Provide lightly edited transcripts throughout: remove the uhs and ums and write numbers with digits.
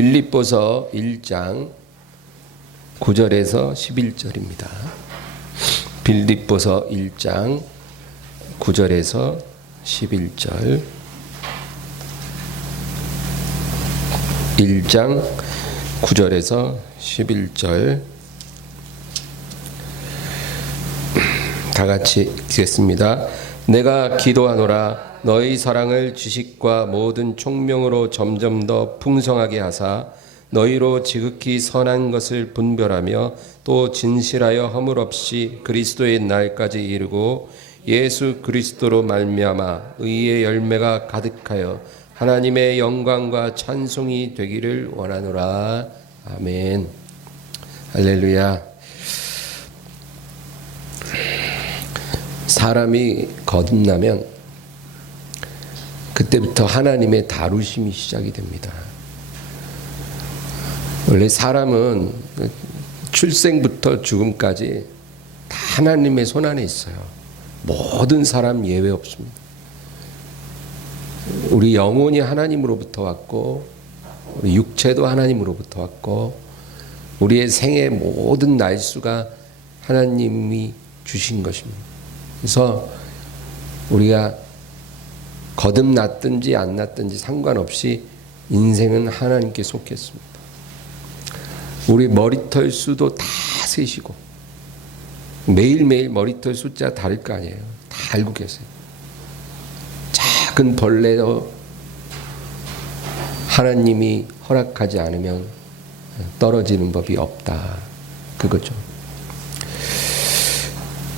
빌립보서 1장 9절에서 11절입니다. 빌립보서 1장 9절에서 11절. 1장 9절에서 11절 다 같이 읽겠습니다. 내가 기도하노라. 너희 사랑을 지식과 모든 총명으로 점점 더 풍성하게 하사 너희로 지극히 선한 것을 분별하며 또 진실하여 허물 없이 그리스도의 날까지 이르고 예수 그리스도로 말미암아 의의 열매가 가득하여 하나님의 영광과 찬송이 되기를 원하노라. 아멘. 할렐루야. 사람이 거듭나면 그때부터 하나님의 다루심이 시작이 됩니다. 원래 사람은 출생부터 죽음까지 다 하나님의 손안에 있어요. 모든 사람 예외 없습니다. 우리 영혼이 하나님으로부터 왔고 우리 육체도 하나님으로부터 왔고 우리의 생의 모든 날수가 하나님이 주신 것입니다. 그래서 우리가 거듭났든지 안 났든지 상관없이 인생은 하나님께 속했습니다. 우리 머리털 수도 다 세시고 매일매일 머리털 숫자 다를 거 아니에요. 다 알고 계세요. 작은 벌레도 하나님이 허락하지 않으면 떨어지는 법이 없다. 그거죠.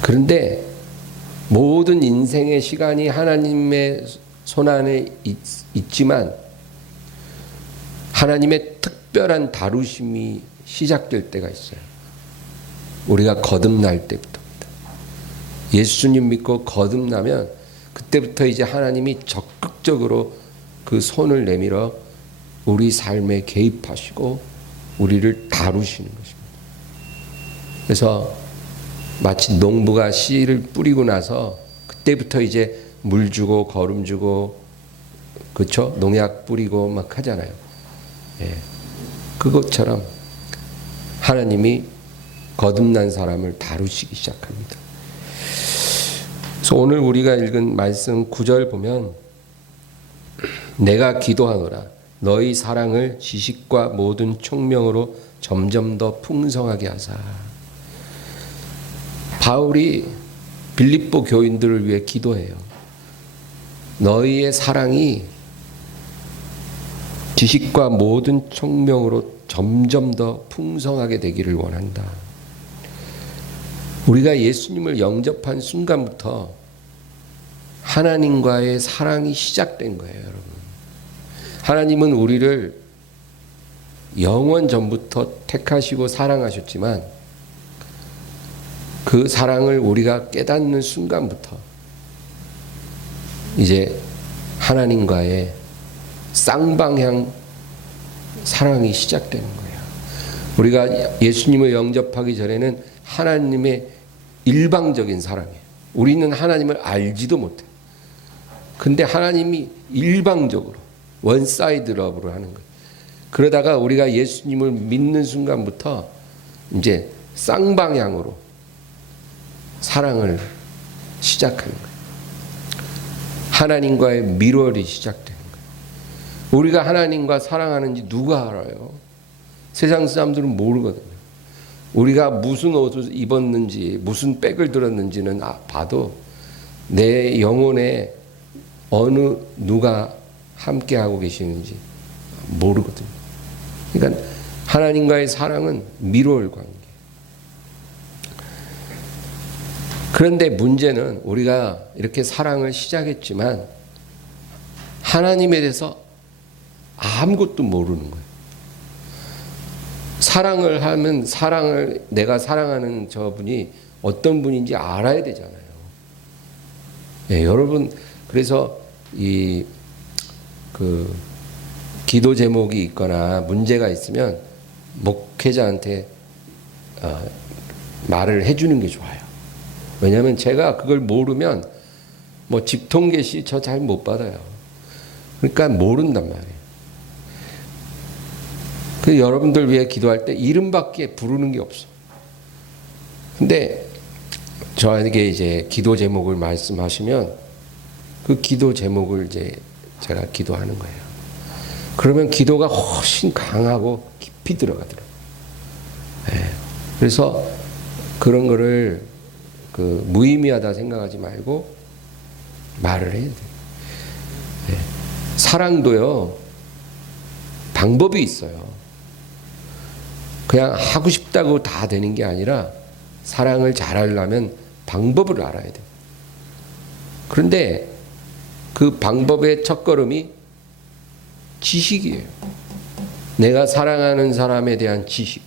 그런데 모든 인생의 시간이 하나님의 손안에 있지만 하나님의 특별한 다루심이 시작될 때가 있어요. 우리가 거듭날 때부터입니다. 예수님 믿고 거듭나면 그때부터 이제 하나님이 적극적으로 그 손을 내밀어 우리 삶에 개입하시고 우리를 다루시는 것입니다. 그래서 마치 농부가 씨를 뿌리고 나서 그때부터 이제 물 주고 거름 주고 그렇죠? 농약 뿌리고 막 하잖아요. 예. 그것처럼 하나님이 거듭난 사람을 다루시기 시작합니다. 그래서 오늘 우리가 읽은 말씀 9절 보면 내가 기도하노라. 너희 사랑을 지식과 모든 총명으로 점점 더 풍성하게 하사. 바울이 빌립보 교인들을 위해 기도해요. 너희의 사랑이 지식과 모든 총명으로 점점 더 풍성하게 되기를 원한다. 우리가 예수님을 영접한 순간부터 하나님과의 사랑이 시작된 거예요, 여러분. 하나님은 우리를 영원 전부터 택하시고 사랑하셨지만 그 사랑을 우리가 깨닫는 순간부터 이제 하나님과의 쌍방향 사랑이 시작되는 거예요. 우리가 예수님을 영접하기 전에는 하나님의 일방적인 사랑이에요. 우리는 하나님을 알지도 못해요. 근데 하나님이 일방적으로 원사이드 러브를 하는 거예요. 그러다가 우리가 예수님을 믿는 순간부터 이제 쌍방향으로 사랑을 시작하는 거예요. 하나님과의 밀월이 시작되는 거예요. 우리가 하나님과 사랑하는지 누가 알아요? 세상 사람들은 모르거든요. 우리가 무슨 옷을 입었는지 무슨 백을 들었는지는 봐도 내 영혼에 어느 누가 함께하고 계시는지 모르거든요. 그러니까 하나님과의 사랑은 밀월 관계. 그런데 문제는 우리가 이렇게 사랑을 시작했지만 하나님에 대해서 아무것도 모르는 거예요. 사랑을 하면 내가 사랑하는 저분이 어떤 분인지 알아야 되잖아요. 네, 여러분 그래서 기도 제목이 있거나 문제가 있으면 목회자한테 말을 해주는 게 좋아요. 왜냐하면 제가 그걸 모르면 뭐 집통계시 저 잘 못 받아요. 그러니까 모른단 말이에요. 그 여러분들 위해 기도할 때 이름밖에 부르는 게 없어. 근데 저에게 이제 기도 제목을 말씀하시면 그 기도 제목을 이제 제가 기도하는 거예요. 그러면 기도가 훨씬 강하고 깊이 들어가더라고요. 네. 그래서 그런 거를 그 무의미하다 생각하지 말고 말을 해야 돼요. 네. 사랑도요, 방법이 있어요. 그냥 하고 싶다고 다 되는 게 아니라 사랑을 잘하려면 방법을 알아야 돼요. 그런데 그 방법의 첫걸음이 지식이에요. 내가 사랑하는 사람에 대한 지식,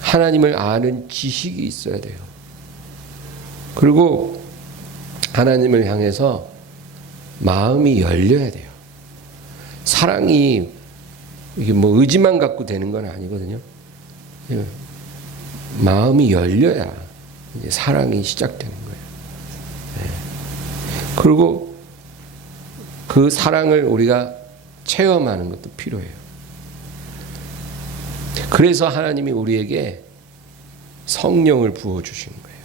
하나님을 아는 지식이 있어야 돼요. 그리고 하나님을 향해서 마음이 열려야 돼요. 사랑이 이게 뭐 의지만 갖고 되는 건 아니거든요. 마음이 열려야 이제 사랑이 시작되는 거예요. 네. 그리고 그 사랑을 우리가 체험하는 것도 필요해요. 그래서 하나님이 우리에게 성령을 부어주시는 거예요.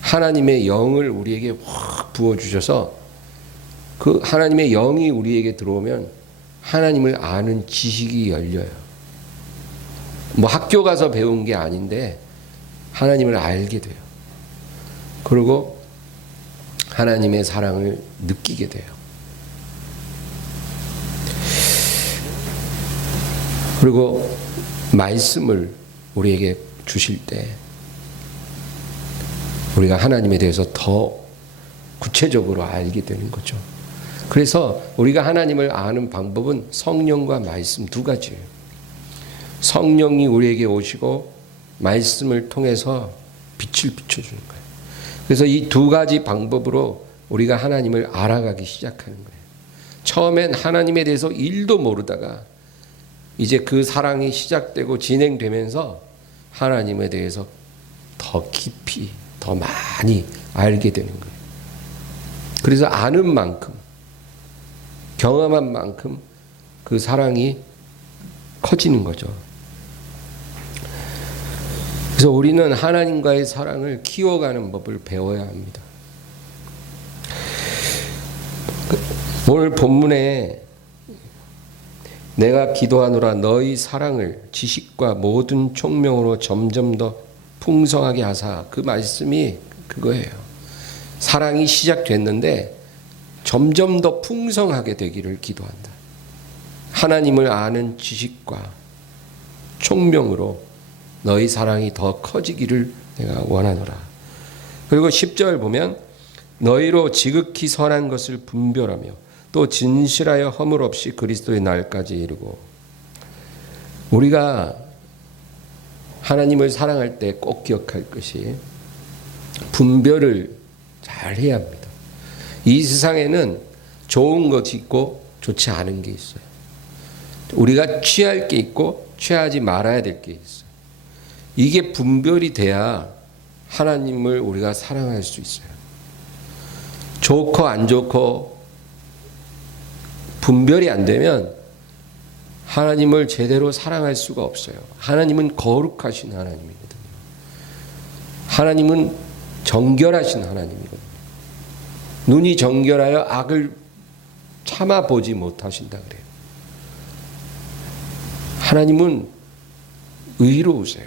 하나님의 영을 우리에게 확 부어주셔서 그 하나님의 영이 우리에게 들어오면 하나님을 아는 지식이 열려요. 뭐 학교 가서 배운 게 아닌데 하나님을 알게 돼요. 그리고 하나님의 사랑을 느끼게 돼요. 그리고 말씀을 우리에게 주실 때 우리가 하나님에 대해서 더 구체적으로 알게 되는 거죠. 그래서 우리가 하나님을 아는 방법은 성령과 말씀 두 가지예요. 성령이 우리에게 오시고 말씀을 통해서 빛을 비춰주는 거예요. 그래서 이 두 가지 방법으로 우리가 하나님을 알아가기 시작하는 거예요. 처음엔 하나님에 대해서 일도 모르다가 이제 그 사랑이 시작되고 진행되면서 하나님에 대해서 더 깊이, 더 많이 알게 되는 거예요. 그래서 아는 만큼, 경험한 만큼 그 사랑이 커지는 거죠. 그래서 우리는 하나님과의 사랑을 키워가는 법을 배워야 합니다. 오늘 본문에 내가 기도하노라 너희 사랑을 지식과 모든 총명으로 점점 더 풍성하게 하사, 그 말씀이 그거예요. 사랑이 시작됐는데 점점 더 풍성하게 되기를 기도한다. 하나님을 아는 지식과 총명으로 너희 사랑이 더 커지기를 내가 원하노라. 그리고 10절 보면 너희로 지극히 선한 것을 분별하며 또 진실하여 허물 없이 그리스도의 날까지 이르고. 우리가 하나님을 사랑할 때 꼭 기억할 것이 분별을 잘 해야 합니다. 이 세상에는 좋은 것이 있고 좋지 않은 게 있어요. 우리가 취할 게 있고 취하지 말아야 될 게 있어요. 이게 분별이 돼야 하나님을 우리가 사랑할 수 있어요. 좋고 안 좋고 분별이 안 되면 하나님을 제대로 사랑할 수가 없어요. 하나님은 거룩하신 하나님이거든요. 하나님은 정결하신 하나님이거든요. 눈이 정결하여 악을 참아보지 못하신다 그래요. 하나님은 의로우세요.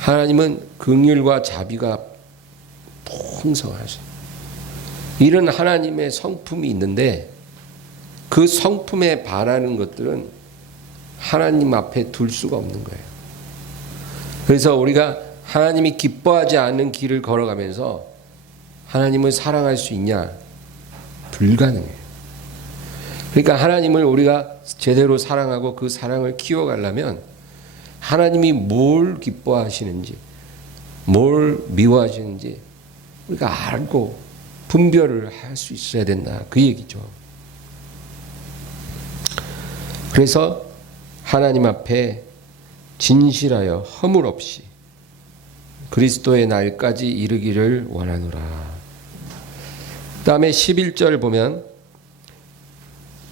하나님은 긍휼과 자비가 풍성하세요. 이런 하나님의 성품이 있는데 그 성품에 반하는 것들은 하나님 앞에 둘 수가 없는 거예요. 그래서 우리가 하나님이 기뻐하지 않는 길을 걸어가면서 하나님을 사랑할 수 있냐? 불가능해요. 그러니까 하나님을 우리가 제대로 사랑하고 그 사랑을 키워가려면 하나님이 뭘 기뻐하시는지, 뭘 미워하시는지 우리가 알고 분별을 할 수 있어야 된다. 그 얘기죠. 그래서 하나님 앞에 진실하여 허물 없이 그리스도의 날까지 이르기를 원하노라. 그 다음에 11절 보면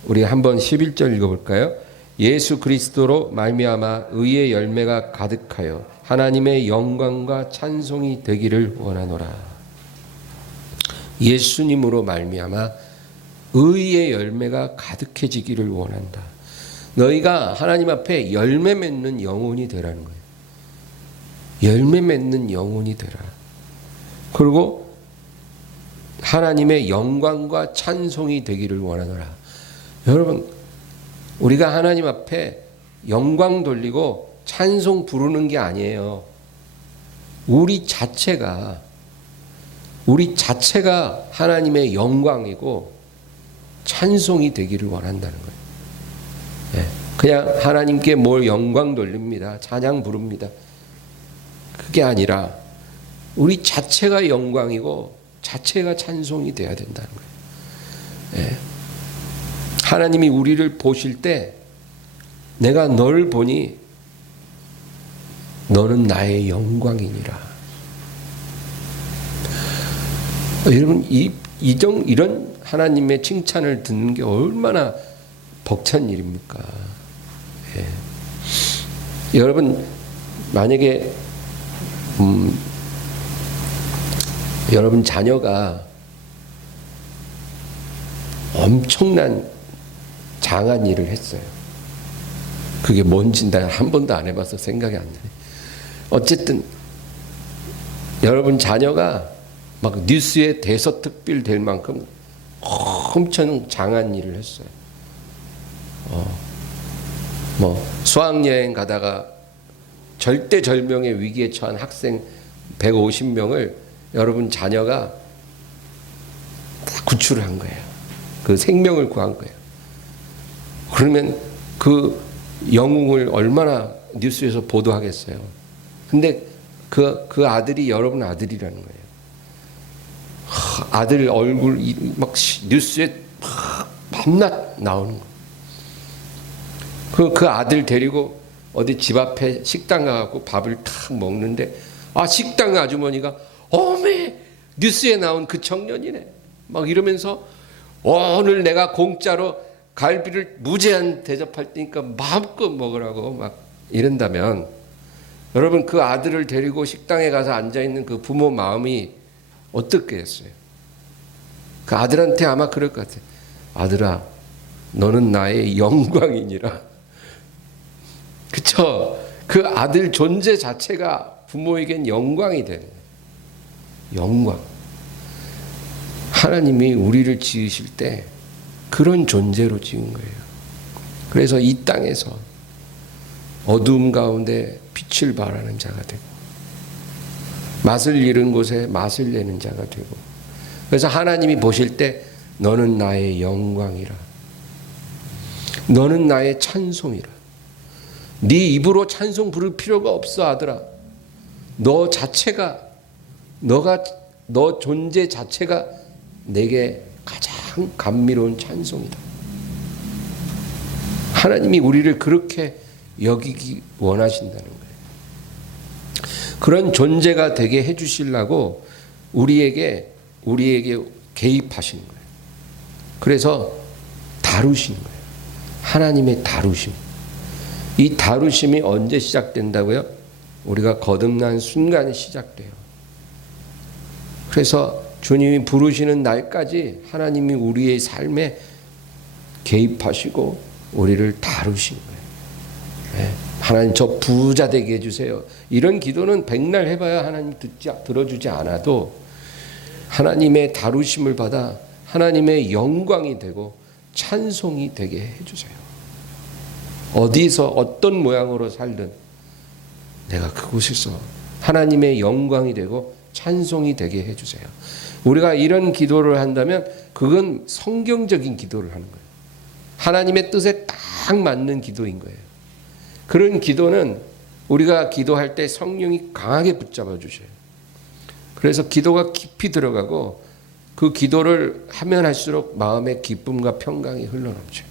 우리 한번 11절 읽어볼까요? 예수 그리스도로 말미암아 의의 열매가 가득하여 하나님의 영광과 찬송이 되기를 원하노라. 예수님으로 말미암아 의의 열매가 가득해지기를 원한다. 너희가 하나님 앞에 열매 맺는 영혼이 되라는 거예요. 열매 맺는 영혼이 되라. 그리고 하나님의 영광과 찬송이 되기를 원하노라. 여러분, 우리가 하나님 앞에 영광 돌리고 찬송 부르는 게 아니에요. 우리 자체가 하나님의 영광이고 찬송이 되기를 원한다는 거예요. 그냥 하나님께 뭘 영광 돌립니다. 찬양 부릅니다. 그게 아니라 우리 자체가 영광이고 자체가 찬송이 돼야 된다는 거예요. 하나님이 우리를 보실 때 내가 널 보니 너는 나의 영광이니라. 여러분, 이런 하나님의 칭찬을 듣는 게 얼마나 벅찬 일입니까? 여러분, 만약에 여러분 자녀가 엄청난 장한 일을 했어요. 그게 뭔지 난 한 번도 안 해봐서 생각이 안 나네. 어쨌든 여러분 자녀가 막 뉴스에 대서특필 될 만큼 엄청 장한 일을 했어요. 뭐 수학여행 가다가 절대절명의 위기에 처한 학생 150명을 여러분 자녀가 다 구출을 한 거예요. 그 생명을 구한 거예요. 그러면 그 영웅을 얼마나 뉴스에서 보도하겠어요. 근데 그 아들이 여러분 아들이라는 거예요. 아들 얼굴 막 뉴스에 밤낮 나오는 거예요. 그 아들 데리고 어디 집 앞에 식당 가고 밥을 탁 먹는데 식당 아주머니가 어메 뉴스에 나온 그 청년이네 막 이러면서 오늘 내가 공짜로 갈비를 무제한 대접할 테니까 마음껏 먹으라고 막 이런다면 여러분 그 아들을 데리고 식당에 가서 앉아있는 그 부모 마음이 어떻겠어요? 그 아들한테 아마 그럴 것 같아요. 아들아 너는 나의 영광이니라. 그쵸? 그 아들 존재 자체가 부모에겐 영광이 되는 거예요. 영광. 하나님이 우리를 지으실 때 그런 존재로 지은 거예요. 그래서 이 땅에서 어두움 가운데 빛을 발하는 자가 되고 맛을 잃은 곳에 맛을 내는 자가 되고 그래서 하나님이 보실 때 너는 나의 영광이라. 너는 나의 찬송이라. 네 입으로 찬송 부를 필요가 없어 아들아. 너 자체가 너 존재 자체가 내게 가장 감미로운 찬송이다. 하나님이 우리를 그렇게 여기기 원하신다는 거예요. 그런 존재가 되게 해주시려고 우리에게 개입하시는 거예요. 그래서 다루시는 거예요. 하나님의 다루심. 이 다루심이 언제 시작된다고요? 우리가 거듭난 순간에 시작돼요. 그래서 주님이 부르시는 날까지 하나님이 우리의 삶에 개입하시고 우리를 다루신 거예요. 하나님 저 부자 되게 해주세요. 이런 기도는 백날 해봐야 하나님 들어주지 않아도 하나님의 다루심을 받아 하나님의 영광이 되고 찬송이 되게 해주세요. 어디서 어떤 모양으로 살든 내가 그곳에서 하나님의 영광이 되고 찬송이 되게 해주세요. 우리가 이런 기도를 한다면 그건 성경적인 기도를 하는 거예요. 하나님의 뜻에 딱 맞는 기도인 거예요. 그런 기도는 우리가 기도할 때 성령이 강하게 붙잡아 주셔요. 그래서 기도가 깊이 들어가고 그 기도를 하면 할수록 마음의 기쁨과 평강이 흘러넘쳐요.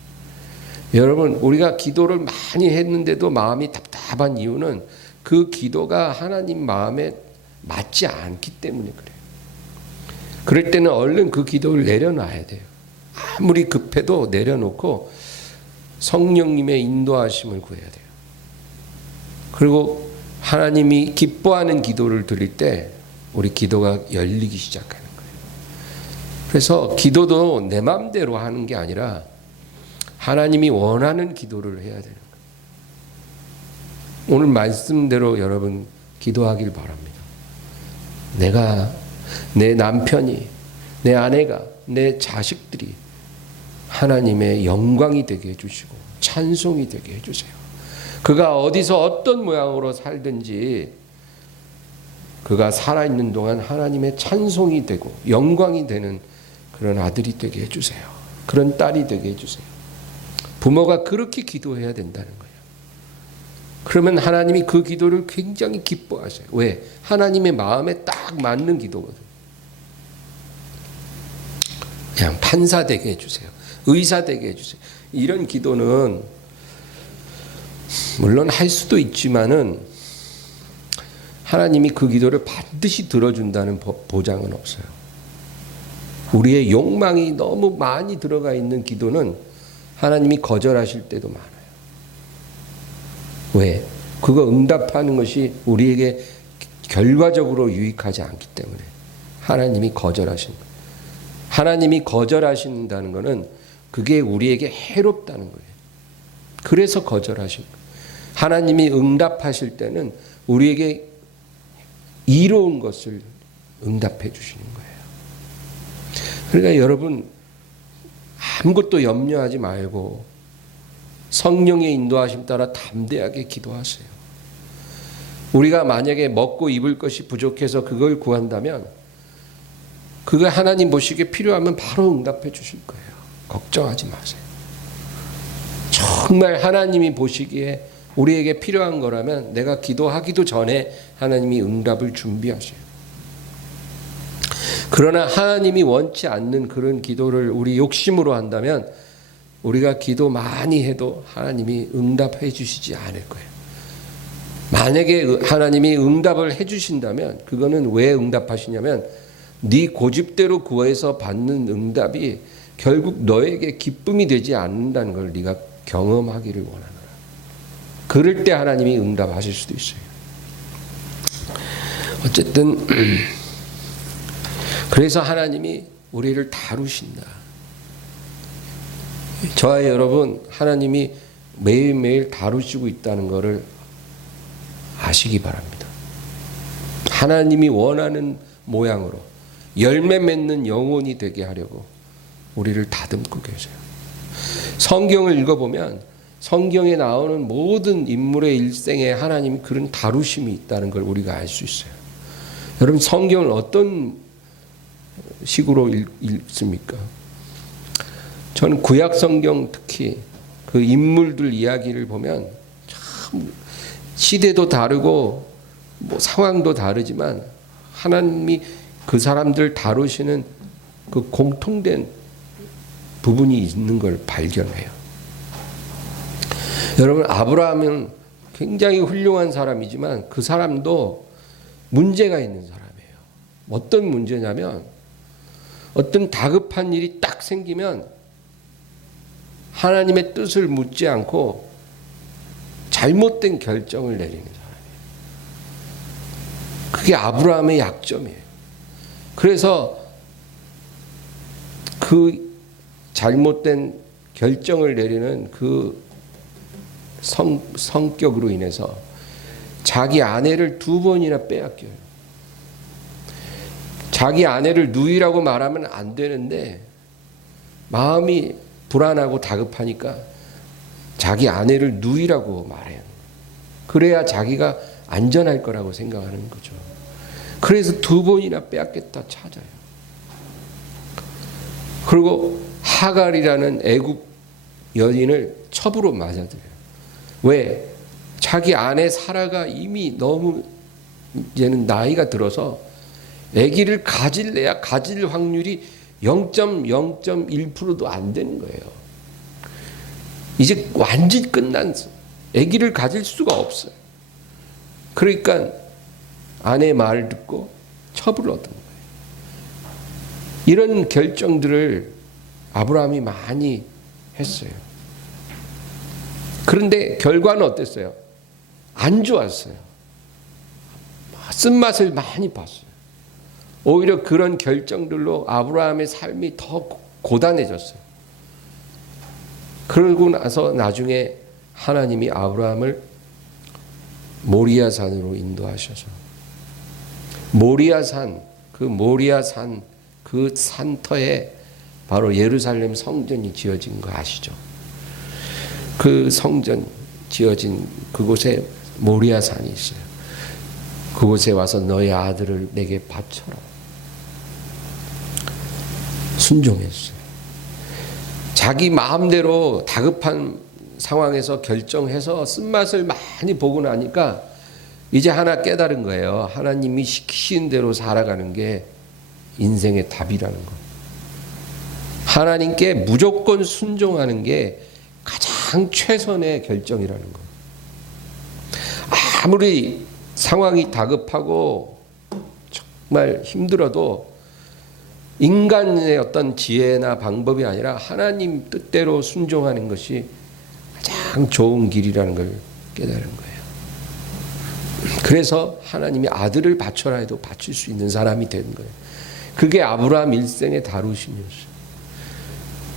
여러분 우리가 기도를 많이 했는데도 마음이 답답한 이유는 그 기도가 하나님 마음에 맞지 않기 때문에 그래요. 그럴 때는 얼른 그 기도를 내려놔야 돼요. 아무리 급해도 내려놓고 성령님의 인도하심을 구해야 돼요. 그리고 하나님이 기뻐하는 기도를 드릴 때 우리 기도가 열리기 시작하는 거예요. 그래서 기도도 내 마음대로 하는 게 아니라 하나님이 원하는 기도를 해야 되는 거예요. 오늘 말씀대로 여러분 기도하길 바랍니다. 내가, 내 남편이, 내 아내가, 내 자식들이 하나님의 영광이 되게 해주시고 찬송이 되게 해주세요. 그가 어디서 어떤 모양으로 살든지 그가 살아있는 동안 하나님의 찬송이 되고 영광이 되는 그런 아들이 되게 해주세요. 그런 딸이 되게 해주세요. 부모가 그렇게 기도해야 된다는 거예요. 그러면 하나님이 그 기도를 굉장히 기뻐하세요. 왜? 하나님의 마음에 딱 맞는 기도거든요. 그냥 판사 되게 해주세요. 의사 되게 해주세요. 이런 기도는 물론 할 수도 있지만은 하나님이 그 기도를 반드시 들어준다는 보장은 없어요. 우리의 욕망이 너무 많이 들어가 있는 기도는 하나님이 거절하실 때도 많아요. 왜? 그거 응답하는 것이 우리에게 결과적으로 유익하지 않기 때문에 하나님이 거절하신 거예요. 하나님이 거절하신다는 것은 그게 우리에게 해롭다는 거예요. 그래서 거절하신 거예요. 하나님이 응답하실 때는 우리에게 이로운 것을 응답해 주시는 거예요. 그러니까 여러분 아무것도 염려하지 말고 성령의 인도하심 따라 담대하게 기도하세요. 우리가 만약에 먹고 입을 것이 부족해서 그걸 구한다면 그거 하나님 보시기에 필요하면 바로 응답해 주실 거예요. 걱정하지 마세요. 정말 하나님이 보시기에 우리에게 필요한 거라면 내가 기도하기도 전에 하나님이 응답을 준비하셔요. 그러나 하나님이 원치 않는 그런 기도를 우리 욕심으로 한다면 우리가 기도 많이 해도 하나님이 응답해 주시지 않을 거예요. 만약에 하나님이 응답을 해 주신다면 그거는 왜 응답하시냐면 네 고집대로 구해서 받는 응답이 결국 너에게 기쁨이 되지 않는다는 걸 네가 경험하기를 원하노라. 그럴 때 하나님이 응답하실 수도 있어요. 어쨌든 그래서 하나님이 우리를 다루신다. 저와 여러분 하나님이 매일매일 다루시고 있다는 것을 아시기 바랍니다. 하나님이 원하는 모양으로 열매 맺는 영혼이 되게 하려고 우리를 다듬고 계세요. 성경을 읽어보면 성경에 나오는 모든 인물의 일생에 하나님이 그런 다루심이 있다는 걸 우리가 알 수 있어요. 여러분 성경을 어떤 식으로 읽습니까? 저는 구약 성경 특히 그 인물들 이야기를 보면 참 시대도 다르고 뭐 상황도 다르지만 하나님이 그 사람들 다루시는 그 공통된 부분이 있는 걸 발견해요. 여러분 아브라함은 굉장히 훌륭한 사람이지만 그 사람도 문제가 있는 사람이에요. 어떤 문제냐면 어떤 다급한 일이 딱 생기면 하나님의 뜻을 묻지 않고 잘못된 결정을 내리는 사람이에요. 그게 아브라함의 약점이에요. 그래서 그 잘못된 결정을 내리는 그 성격으로 인해서 자기 아내를 2번이나 빼앗겨요. 자기 아내를 누이라고 말하면 안 되는데 마음이 불안하고 다급하니까 자기 아내를 누이라고 말해요. 그래야 자기가 안전할 거라고 생각하는 거죠. 그래서 2번이나 빼앗겠다 찾아요. 그리고 하갈이라는 애굽 여인을 첩으로 맞아들여요. 왜? 자기 아내 사라가 이미 너무 이제는 나이가 들어서 아기를 가질래야 가질 확률이 0.0.1%도 안 되는 거예요. 이제 완전히 끝난 아기를 가질 수가 없어요. 그러니까 아내의 말을 듣고 첩을 얻은 거예요. 이런 결정들을 아브라함이 많이 했어요. 그런데 결과는 어땠어요? 안 좋았어요. 쓴맛을 많이 봤어요. 오히려 그런 결정들로 아브라함의 삶이 더 고단해졌어요. 그러고 나서 나중에 하나님이 아브라함을 모리아산으로 인도하셔서 모리아산 그 산터에 바로 예루살렘 성전이 지어진 거 아시죠? 그 성전 지어진 그곳에 모리아산이 있어요. 그곳에 와서 너의 아들을 내게 바쳐라. 순종했어요. 자기 마음대로 다급한 상황에서 결정해서 쓴맛을 많이 보고 나니까 이제 하나 깨달은 거예요. 하나님이 시키신 대로 살아가는 게 인생의 답이라는 거. 하나님께 무조건 순종하는 게 가장 최선의 결정이라는 거. 아무리 상황이 다급하고 정말 힘들어도 인간의 어떤 지혜나 방법이 아니라 하나님 뜻대로 순종하는 것이 가장 좋은 길이라는 걸 깨달은 거예요. 그래서 하나님이 아들을 바쳐라 해도 바칠 수 있는 사람이 된 거예요. 그게 아브라함 일생의 다루심이었어요.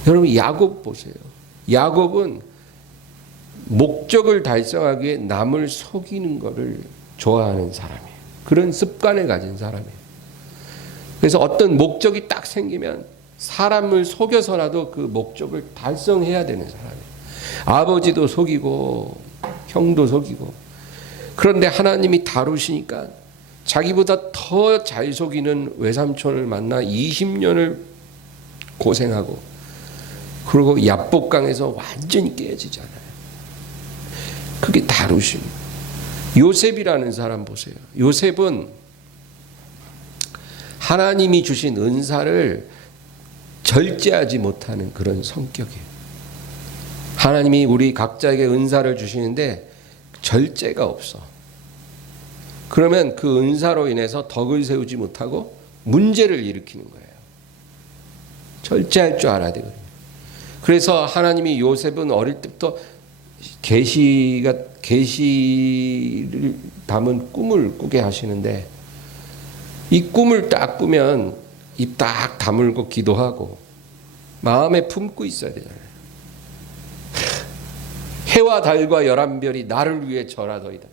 여러분 야곱 보세요. 야곱은 목적을 달성하기 위해 남을 속이는 것을 좋아하는 사람이에요. 그런 습관을 가진 사람이에요. 그래서 어떤 목적이 딱 생기면 사람을 속여서라도 그 목적을 달성해야 되는 사람이에요. 아버지도 속이고 형도 속이고. 그런데 하나님이 다루시니까 자기보다 더 잘 속이는 외삼촌을 만나 20년을 고생하고 그리고 야복강에서 완전히 깨지잖아요. 그게 다루심. 요셉이라는 사람 보세요. 요셉은 하나님이 주신 은사를 절제하지 못하는 그런 성격이에요. 하나님이 우리 각자에게 은사를 주시는데 절제가 없어. 그러면 그 은사로 인해서 덕을 세우지 못하고 문제를 일으키는 거예요. 절제할 줄 알아야 되거든요. 그래서 하나님이 요셉은 어릴 때부터 계시를 담은 꿈을 꾸게 하시는데 이 꿈을 딱 꾸면 입 딱 다물고 기도하고 마음에 품고 있어야 되잖아요. 해와 달과 11별이 나를 위해 절하더이다.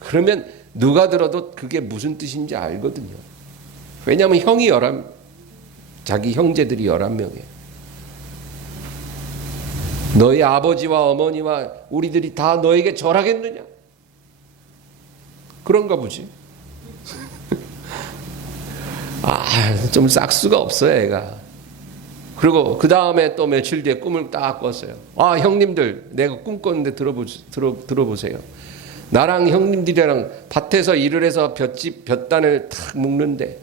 그러면 누가 들어도 그게 무슨 뜻인지 알거든요. 왜냐하면 자기 형제들이 11명이에요. 너희 아버지와 어머니와 우리들이 다 너에게 절하겠느냐? 그런가 보지. 좀 싹수가 없어요, 애가. 그리고 그 다음에 또 며칠 뒤에 꿈을 딱 꿨어요. 형님들, 내가 꿈 꿨는데 들어보세요. 나랑 형님들이랑 밭에서 일을 해서 볕단을 탁 묶는데,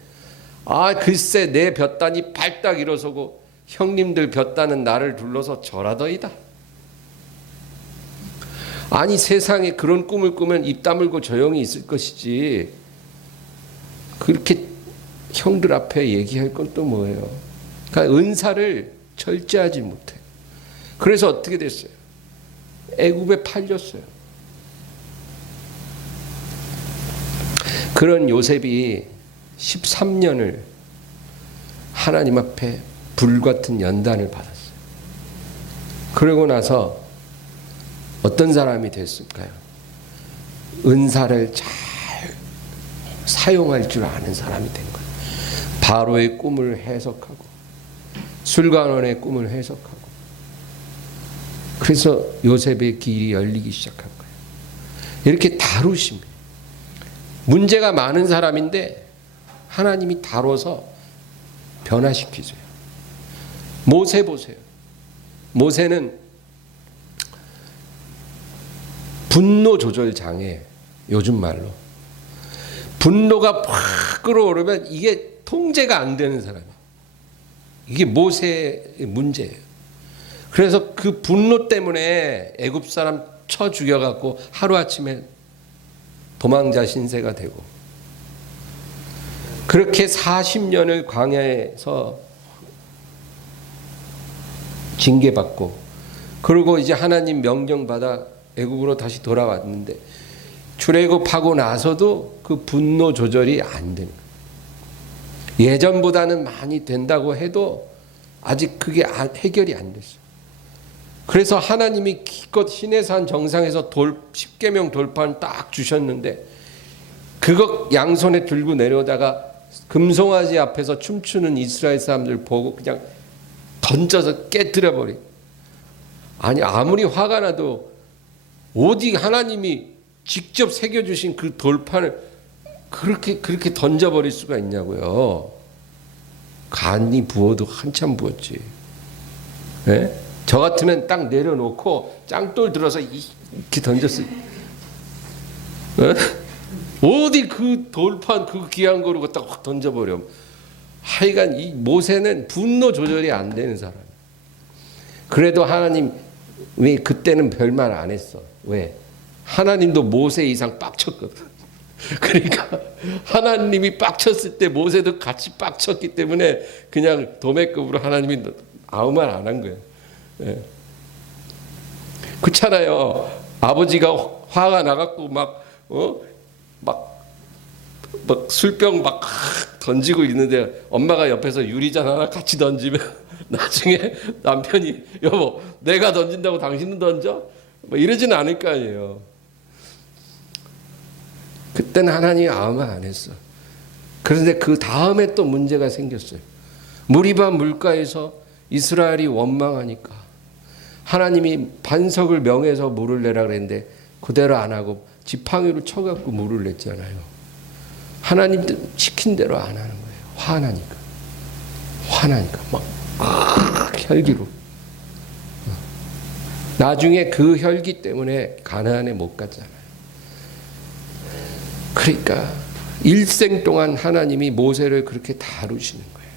글쎄 내 볕단이 발딱 일어서고 형님들 볕단은 나를 둘러서 절하더이다. 아니 세상에 그런 꿈을 꾸면 입 다물고 조용히 있을 것이지 그렇게 형들 앞에 얘기할 건 또 뭐예요? 그러니까 은사를 절제하지 못해. 그래서 어떻게 됐어요? 애굽에 팔렸어요. 그런 요셉이 13년을 하나님 앞에 불같은 연단을 받았어요. 그러고 나서 어떤 사람이 됐을까요? 은사를 잘 사용할 줄 아는 사람이 된 거예요. 바로의 꿈을 해석하고 술관원의 꿈을 해석하고 그래서 요셉의 길이 열리기 시작한 거예요. 이렇게 다루십니다. 문제가 많은 사람인데 하나님이 다뤄서 변화시키세요. 모세 보세요. 모세는 분노 조절 장애, 요즘 말로. 분노가 확 끌어오르면 이게 통제가 안 되는 사람이에요. 이게 모세의 문제예요. 그래서 그 분노 때문에 애굽 사람 쳐 죽여갖고 하루아침에 도망자 신세가 되고 그렇게 40년을 광야에서 징계받고 그리고 이제 하나님 명령받아 애굽으로 다시 돌아왔는데 출애굽하고 나서도 그 분노 조절이 안 되는 거예요. 예전보다는 많이 된다고 해도 아직 그게 해결이 안 됐어요. 그래서 하나님이 기껏 시내산 정상에서 10계명 돌판 딱 주셨는데 그거 양손에 들고 내려오다가 금송아지 앞에서 춤추는 이스라엘 사람들 보고 그냥 던져서 깨뜨려 버리. 아니 아무리 화가 나도 어디 하나님이 직접 새겨주신 그 돌판을 그렇게 던져버릴 수가 있냐고요. 간이 부어도 한참 부었지. 네? 저 같으면 딱 내려놓고 짱돌 들어서 이렇게 던졌을. 네? 어디 그 돌판 그 귀한 거로 갖다 확 던져버려. 하여간 이 모세는 분노 조절이 안 되는 사람. 그래도 하나님 왜 그때는 별말 안 했어. 왜? 하나님도 모세 이상 빡쳤거든. 그러니까 하나님이 빡쳤을 때 모세도 같이 빡쳤기 때문에 그냥 도매급으로 하나님이 아무 말 안 한 거예요. 예. 그렇잖아요. 아버지가 화가 나갖고 막 술병 막 던지고 있는데 엄마가 옆에서 유리잔 하나 같이 던지면 나중에 남편이 여보 내가 던진다고 당신은 던져? 뭐 이러지는 않을 거 아니에요. 그때는 하나님이 아무 말 안 했어. 그런데 그 다음에 또 문제가 생겼어요. 무리바 물가에서 이스라엘이 원망하니까 하나님이 반석을 명해서 물을 내라 그랬는데 그대로 안 하고 지팡이로 쳐갖고 물을 냈잖아요. 하나님도 시킨 대로 안 하는 거예요. 화나니까 막 혈기로. 나중에 그 혈기 때문에 가나안에 못 갔잖아요. 그러니까 일생 동안 하나님이 모세를 그렇게 다루시는 거예요.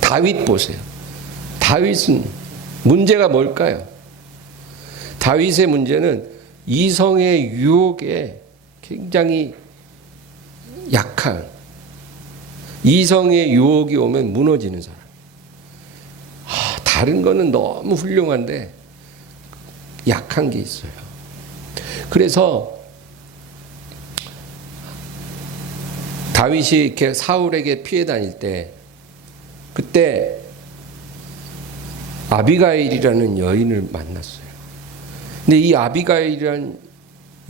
다윗 보세요. 다윗은 문제가 뭘까요? 다윗의 문제는 이성의 유혹에 굉장히 약한, 이성의 유혹이 오면 무너지는 사람. 다른 거는 너무 훌륭한데 약한 게 있어요. 그래서 다윗이 이렇게 사울에게 피해 다닐 때 그때 아비가일이라는 여인을 만났어요. 근데 이 아비가일이라는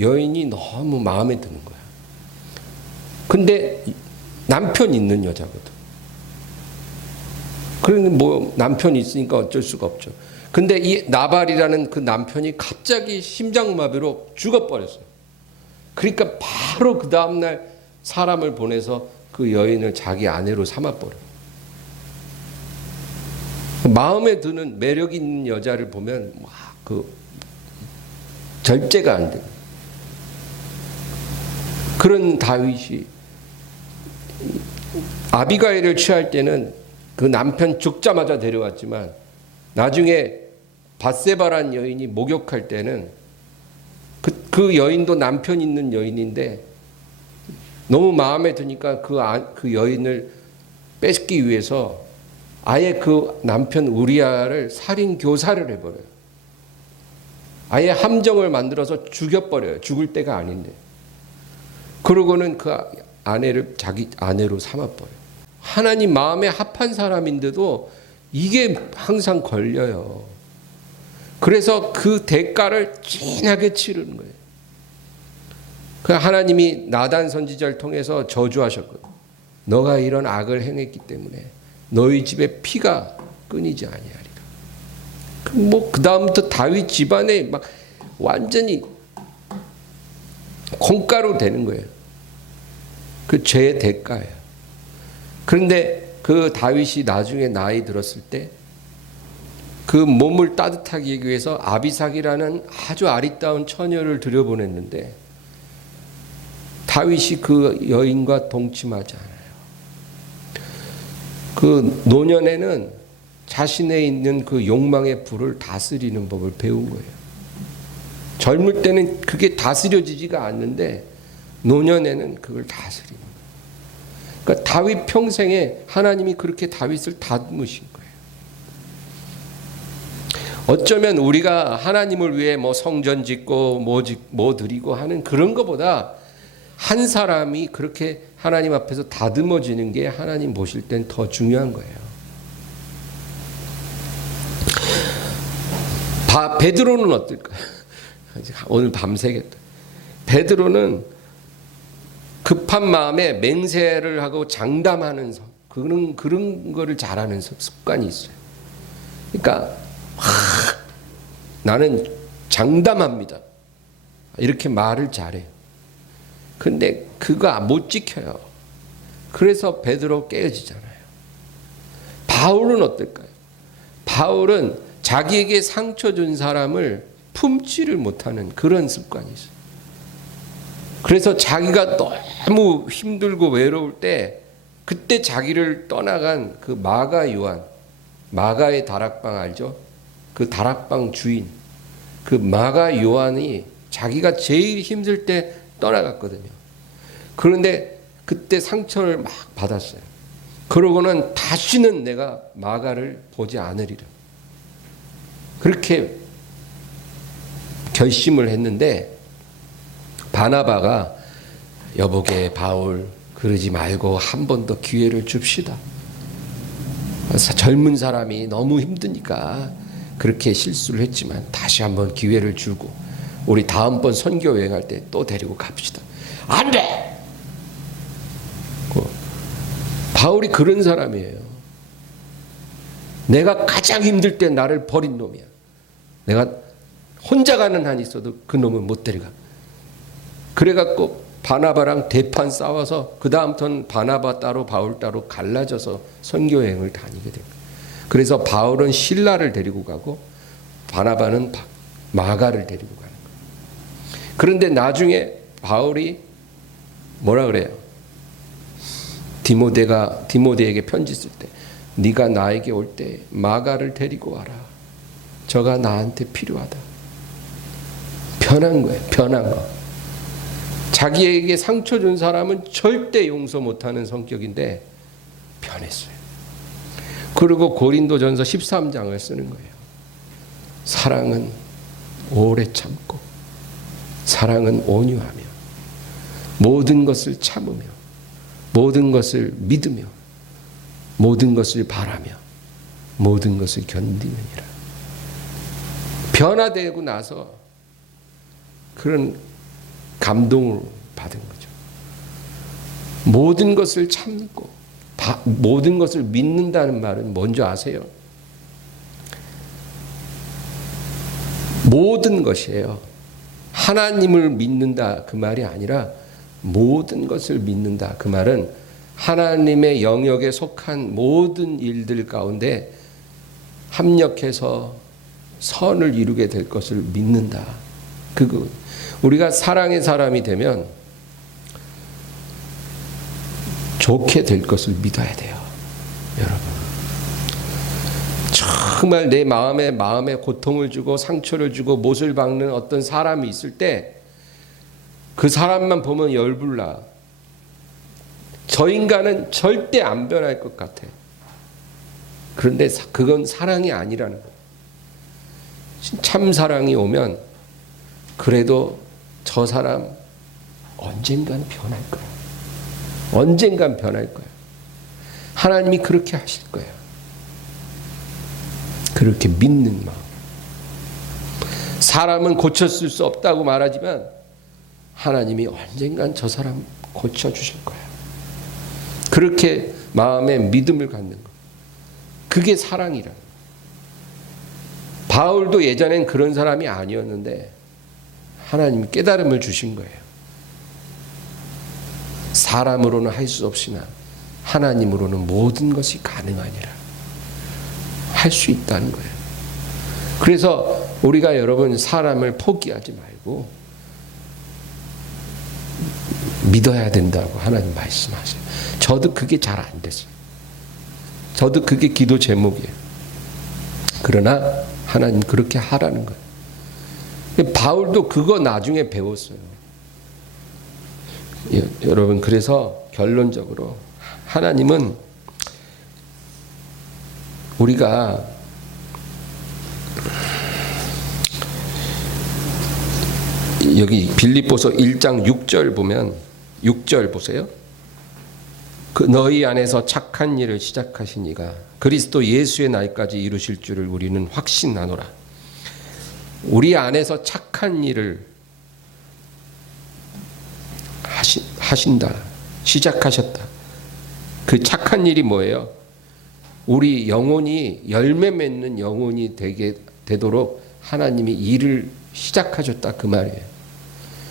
여인이 너무 마음에 드는 거야. 근데 남편 있는 여자거든. 그러니 뭐 남편이 있으니까 어쩔 수가 없죠. 근데 이 나발이라는 그 남편이 갑자기 심장마비로 죽어버렸어요. 그러니까 바로 그 다음날 사람을 보내서 그 여인을 자기 아내로 삼아버려요. 마음에 드는 매력 있는 여자를 보면 그 절제가 안 돼요. 그런 다윗이 아비가일을 취할 때는 그 남편 죽자마자 데려왔지만 나중에 밧세바란 여인이 목욕할 때는 그 여인도 남편 있는 여인인데 너무 마음에 드니까 그 여인을 뺏기 위해서 아예 그 남편 우리아를 살인 교사를 해버려요. 아예 함정을 만들어서 죽여버려요. 죽을 때가 아닌데. 그러고는 그 아내를 자기 아내로 삼아버려요. 하나님 마음에 합한 사람인데도 이게 항상 걸려요. 그래서 그 대가를 진하게 치르는 거예요. 그 하나님이 나단 선지자를 통해서 저주하셨거든. 너가 이런 악을 행했기 때문에 너희 집에 피가 끊이지 아니하리라. 뭐 그 다음부터 다윗 집안에 막 완전히 콩가루 되는 거예요. 그 죄의 대가예요. 그런데 그 다윗이 나중에 나이 들었을 때 그 몸을 따뜻하게 하기 위해서 아비삭이라는 아주 아리따운 처녀를 들여보냈는데 다윗이 그 여인과 동침하지 않아요. 그 노년에는 자신에 있는 그 욕망의 불을 다스리는 법을 배운 거예요. 젊을 때는 그게 다스려지지가 않는데 노년에는 그걸 다스리는 거예요. 그러니까 다윗 평생에 하나님이 그렇게 다윗을 다듬으신 거예요. 어쩌면 우리가 하나님을 위해 뭐 성전 짓고 뭐 드리고 하는 그런 것보다 한 사람이 그렇게 하나님 앞에서 다듬어지는 게 하나님 보실 땐 더 중요한 거예요. 베드로는 어떨까요? 오늘 밤새겠다. 베드로는 급한 마음에 맹세를 하고 장담하는 그런 거를 잘하는 습관이 있어요. 그러니까 나는 장담합니다. 이렇게 말을 잘해요. 근데 그거 못 지켜요. 그래서 베드로 깨어지잖아요. 바울은 어떨까요? 바울은 자기에게 상처 준 사람을 품지를 못하는 그런 습관이 있어요. 그래서 자기가 너무 힘들고 외로울 때 그때 자기를 떠나간 그 마가 요한, 마가의 다락방 알죠? 그 다락방 주인, 그 마가 요한이 자기가 제일 힘들 때 떠나갔거든요. 그런데 그때 상처를 막 받았어요. 그러고는 다시는 내가 마가를 보지 않으리라. 그렇게 결심을 했는데 바나바가 여보게 바울 그러지 말고 한 번 더 기회를 줍시다. 젊은 사람이 너무 힘드니까 그렇게 실수를 했지만 다시 한번 기회를 주고 우리 다음번 선교 여행할 때 또 데리고 갑시다. 안 돼! 바울이 그런 사람이에요. 내가 가장 힘들 때 나를 버린 놈이야. 내가 혼자 가는 한이 있어도 그 놈은 못 데려가. 그래갖고 바나바랑 대판 싸워서 그 다음부터는 바나바 따로 바울 따로 갈라져서 선교여행을 다니게 됩니다. 그래서 바울은 실라를 데리고 가고 바나바는 마가를 데리고 가는 거예요. 그런데 나중에 바울이 뭐라 그래요? 디모데에게 편지 쓸 때 네가 나에게 올 때 마가를 데리고 와라. 저가 나한테 필요하다. 변한 거예요. 변한 거. 자기에게 상처 준 사람은 절대 용서 못하는 성격인데 변했어요. 그리고 고린도전서 13장을 쓰는 거예요. 사랑은 오래 참고 사랑은 온유하며 모든 것을 참으며 모든 것을 믿으며 모든 것을 바라며 모든 것을 견디느니라. 변화되고 나서 그런 감동을 받은 거죠. 모든 것을 참고 모든 것을 믿는다는 말은 뭔지 아세요? 모든 것이에요. 하나님을 믿는다 그 말이 아니라 모든 것을 믿는다 그 말은 하나님의 영역에 속한 모든 일들 가운데 합력해서 선을 이루게 될 것을 믿는다. 그거 우리가 사랑의 사람이 되면 좋게 될 것을 믿어야 돼요. 여러분 정말 내 마음에 고통을 주고 상처를 주고 못을 박는 어떤 사람이 있을 때 그 사람만 보면 열불나. 저 인간은 절대 안 변할 것 같아. 그런데 그건 사랑이 아니라는 거예요. 참 사랑이 오면 그래도 저 사람 언젠간 변할 거야. 언젠간 변할 거야. 하나님이 그렇게 하실 거예요. 그렇게 믿는 마음. 사람은 고쳤을 수 없다고 말하지만 하나님이 언젠간 저 사람 고쳐주실 거야. 그렇게 마음에 믿음을 갖는 것. 그게 사랑이라는 거예요. 바울도 예전엔 그런 사람이 아니었는데 하나님이 깨달음을 주신 거예요. 사람으로는 할 수 없으나 하나님으로는 모든 것이 가능하니라. 할 수 있다는 거예요. 그래서 우리가 여러분 사람을 포기하지 말고 믿어야 된다고 하나님 말씀하세요. 저도 그게 잘 안 됐어요. 저도 그게 기도 제목이에요. 그러나 하나님 그렇게 하라는 거예요. 바울도 그거 나중에 배웠어요. 여러분 그래서 결론적으로 하나님은 우리가 여기 빌립보서 1장 6절 보면 6절 보세요. 그 너희 안에서 착한 일을 시작하신 이가 그리스도 예수의 날까지 이루실 줄을 우리는 확신하노라. 우리 안에서 착한 일을 하신다. 시작하셨다. 그 착한 일이 뭐예요? 우리 영혼이 열매 맺는 영혼이 되도록 하나님이 일을 시작하셨다 그 말이에요.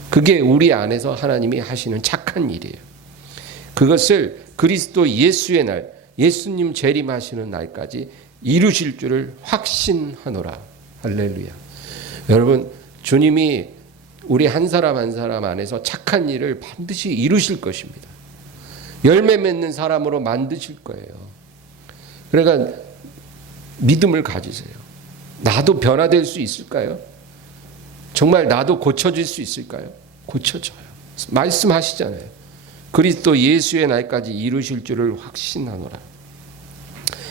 그게 우리 안에서 하나님이 하시는 착한 일이에요. 그것을 그리스도 예수의 날, 예수님 재림하시는 날까지 이루실 줄을 확신하노라. 할렐루야. 여러분, 주님이 우리 한 사람 한 사람 안에서 착한 일을 반드시 이루실 것입니다. 열매 맺는 사람으로 만드실 거예요. 그러니까 믿음을 가지세요. 나도 변화될 수 있을까요? 정말 나도 고쳐질 수 있을까요? 고쳐져요. 말씀하시잖아요. 그리스도 예수의 날까지 이루실 줄을 확신하노라.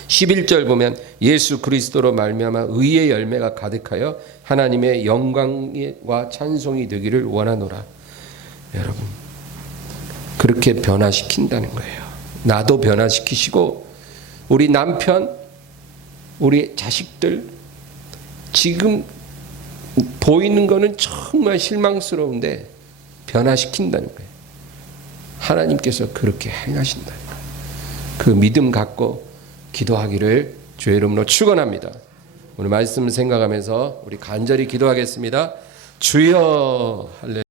11절 보면 예수 그리스도로 말미암아 의의 열매가 가득하여 하나님의 영광과 찬송이 되기를 원하노라. 여러분, 그렇게 변화시킨다는 거예요. 나도 변화시키시고 우리 남편, 우리 자식들 지금 보이는 거는 정말 실망스러운데 변화시킨다는 거예요. 하나님께서 그렇게 행하신다는 거예요. 그 믿음 갖고 기도하기를 주의 이름으로 축원합니다. 오늘 말씀 생각하면서 우리 간절히 기도하겠습니다. 주여 할렐루야.